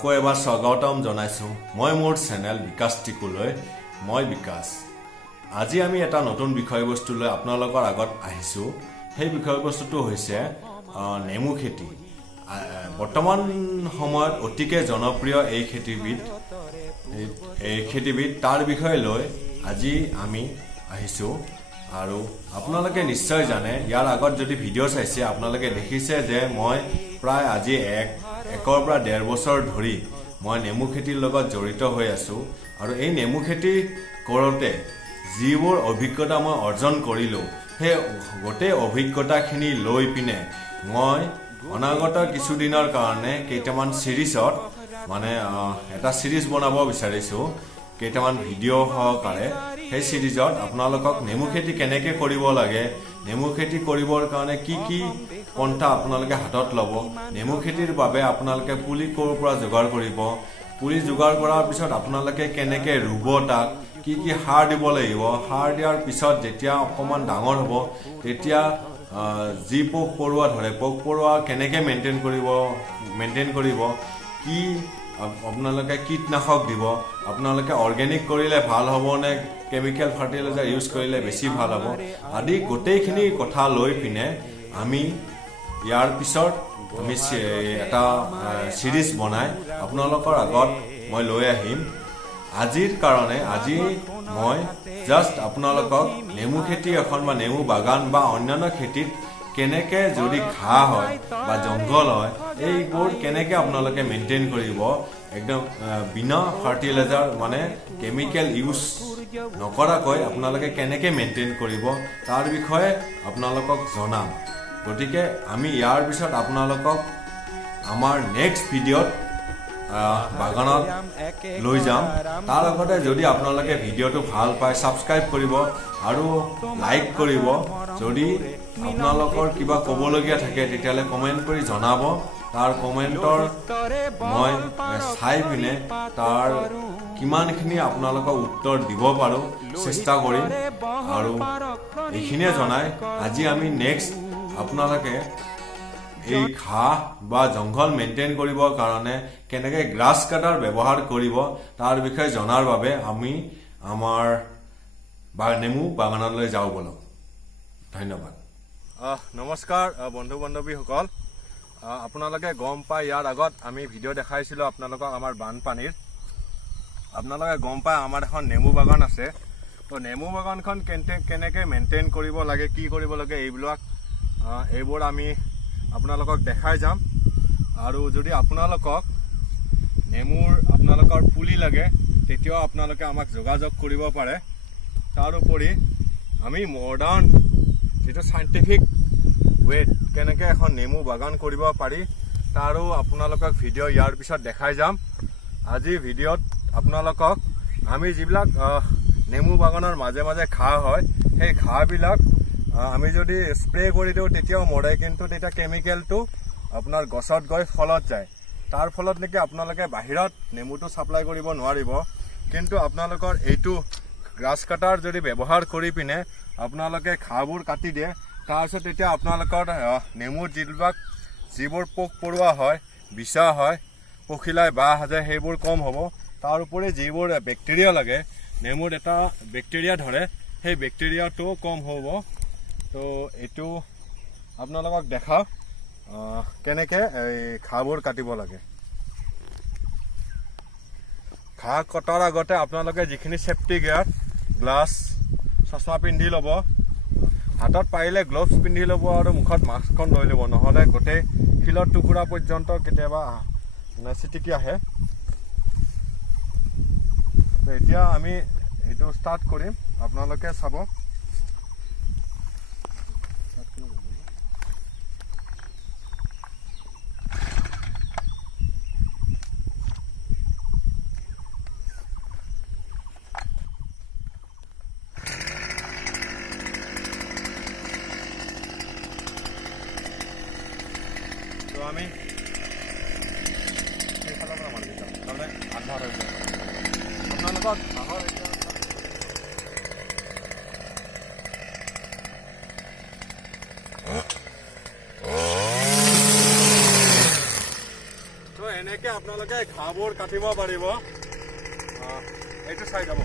আকৌ এবাৰ স্বাগতম জনাইছো মই মোৰ চেনেল বিকাশ টিকুলৈ মই বিকাশ আজি আমি এটা নতুন বিষয়বস্তু লৈ আপোনালোকৰ আগত আহিছো সেই বিষয়বস্তুটো হৈছে নেমু খেতি বৰ্তমান সময়ত অতিকে জনপ্ৰিয় এই খেতিবিধ তাৰ বিষয় লৈ আজি আমি আহিছো আৰু আপোনালোকে নিশ্চয় জানে ইয়াৰ আগত যদি ভিডিও চাইছে আপোনালোকে দেখিছে যে মই প্ৰায় আজি একৰ পৰা 1.5 বছৰ ধৰি মই নেমু খেতিৰ লগত জড়িত হৈ আছো আৰু এই নেমু খেতি কৰোতে যিবোৰ অভিজ্ঞতা মই অৰ্জন কৰিলো সেই গোটেই অভিজ্ঞতাখিনি লৈ পিনে মই অনাগত কিছুদিনৰ কাৰণে কেইটামান সিৰিজত মানে এটা সিৰিজ বনাব বিচাৰিছো কেইটামান ভিডিও সহকাৰে সেই সিৰিজত আপোনালোকক নেমু খেতি কেনেকৈ কৰিব লাগে নেমু খেতি কৰিবৰ কাৰণে কি কি পন্থা আপোনালোকে হাতত ল'ব নেমু খেতিৰ বাবে আপোনালোকে পুলি ক'ৰ পৰা যোগাৰ কৰিব পুলি যোগাৰ কৰাৰ পিছত আপোনালোকে কেনেকৈ ৰুব তাক কি কি সাৰ দিব লাগিব সাৰ দিয়াৰ পিছত যেতিয়া অকমান ডাঙৰ হ'ব তেতিয়া যি পোক পৰুৱা ধৰে পোক পৰুৱা কেনেকৈ মেইনটেইন কৰিব কি আপোনালোকে কীটনাশক দিব আপোনালোকে অৰ্গেনিক কৰিলে ভাল হ'ব নে কেমিকেল ফাৰ্টিলাইজাৰ ইউজ কৰিলে বেছি ভাল হ'ব আদি গোটেইখিনি কথা লৈ পিনে আমি ইয়াৰ পিছত আমি এটা সিৰিজ বনাই আপোনালোকৰ আগত মই লৈ আহিম আজিৰ কাৰণে আজি মই জাস্ট আপোনালোকক নেমু খেতি এখন বা নেমু বাগান বা অন্যান্য খেতিত কেনেকৈ যদি ঘাঁহ হয় বা জংঘল হয় এইবোৰ কেনেকৈ আপোনালোকে মেইনটেইন কৰিব একদম বিনা ফাৰ্টিলাইজাৰ মানে কেমিকেল ইউজ নকৰাকৈ আপোনালোকে কেনেকৈ মেইনটেইন কৰিব তাৰ বিষয়ে আপোনালোকক জনাম গতিকে আমি ইয়াৰ পিছত আপোনালোকক আমাৰ নেক্সট ভিডিঅ'ত বাগানত লৈ যাম তাৰ আগতে যদি আপোনালোকে ভিডিঅ'টো ভাল পায় সাবস্ক্ৰাইব কৰিব আৰু লাইক কৰিব যদি আপোনালোকৰ কিবা ক'বলগীয়া থাকে তেতিয়ালে কমেন্ট কৰি জনাব তাৰ কমেন্টৰ মই চাই পিনে তাৰ কিমানখিনি আপোনালোকক উত্তৰ দিব পাৰো চেষ্টা কৰিম আৰু এইখিনিয়ে জনাই আজি আমি নেক্সট আপোনালোকে এই ঘাঁহ বা জংঘল মেইনটেইন কৰিবৰ কাৰণে কেনেকৈ গ্ৰাছ কাটাৰ ব্যৱহাৰ কৰিব তাৰ বিষয়ে জনাৰ বাবে আমি আমাৰ নেমু বাগানলৈ যাওঁ বলক ধন্যবাদ নমস্কাৰ বন্ধু বান্ধৱীসকল আপোনালোকে গম পাই ইয়াৰ আগত আমি ভিডিঅ' দেখাইছিলোঁ আপোনালোকক আমাৰ বানপানীৰ আপোনালোকে গম পাই আমাৰ এখন নেমু বাগান আছে তো নেমু বাগানখন কেনেকৈ মেইনটেইন কৰিব লাগে কি কৰিব লাগে এইবোৰ আমি আপোনালোকক দেখাই যাম আৰু যদি আপোনালোকক আপোনালোকৰ পুলি লাগে তেতিয়াও আপোনালোকে আমাক যোগাযোগ কৰিব পাৰে তাৰোপৰি আমি মডাৰ্ণ যিটো সাইণ্টিফিক ৱেত কেনেকৈ এখন নেমু বাগান কৰিব পাৰি তাৰো আপোনালোকক ভিডিঅ' ইয়াৰ পিছত দেখাই যাম আজি ভিডিঅ'ত আপোনালোকক আমি যিবিলাক নেমু বাগানৰ মাজে মাজে ঘাঁহ হয় সেই ঘাঁহবিলাক আমি যদি স্প্ৰে কৰি দিওঁ তেতিয়াও মৰে কিন্তু তেতিয়া কেমিকেলটো আপোনাৰ গছত গৈ ফলত যায় তাৰ ফলত নেকি আপোনালোকে বাহিৰত নেমুটো ছাপ্লাই কৰিব নোৱাৰিব কিন্তু আপোনালোকৰ এইটো গ্ৰাছ কাটাৰ যদি ব্যৱহাৰ কৰি পিনে আপোনালোকে ঘাঁহবোৰ কাটি দিয়ে তাৰপিছত তেতিয়া আপোনালোকৰ নেমুৰ যিবোৰ পোক পৰুৱা হয় বিছা হয় পখিলাই বাঁহ সাজে সেইবোৰ কম হ'ব তাৰোপৰি যিবোৰ বেক্টেৰিয়া লাগে নেমুত এটা বেক্টেৰিয়া ধৰে সেই বেক্টেৰিয়াটো কম হ'ব তো এইটো আপোনালোকক দেখাওঁ কেনেকৈ এই ঘাঁহবোৰ কাটিব লাগে ঘাঁহ কটাৰ আগতে আপোনালোকে যিখিনি ছেফটি গিয়াৰ গ্লাছ চশমা পিন্ধি ল'ব হাতত পাৰিলে গ্লভছ পিন্ধি ল'ব আৰু মুখত মাস্কখন লৈ ল'ব নহ'লে গোটেই শিলৰ টুকুৰা পৰ্যন্ত কেতিয়াবা চিটিকি আহে এতিয়া আমি এইটো ষ্টাৰ্ট কৰিম আপোনালোকে চাব আমি সেইফালৰ পৰা মাৰি যাম তাৰমানে আন্ধাৰ হৈ যায় আপোনালোকক ঘাঁহৰ তো এনেকৈ আপোনালোকে ঘাঁহবোৰ কাটিব পাৰিব এইটো চাই যাব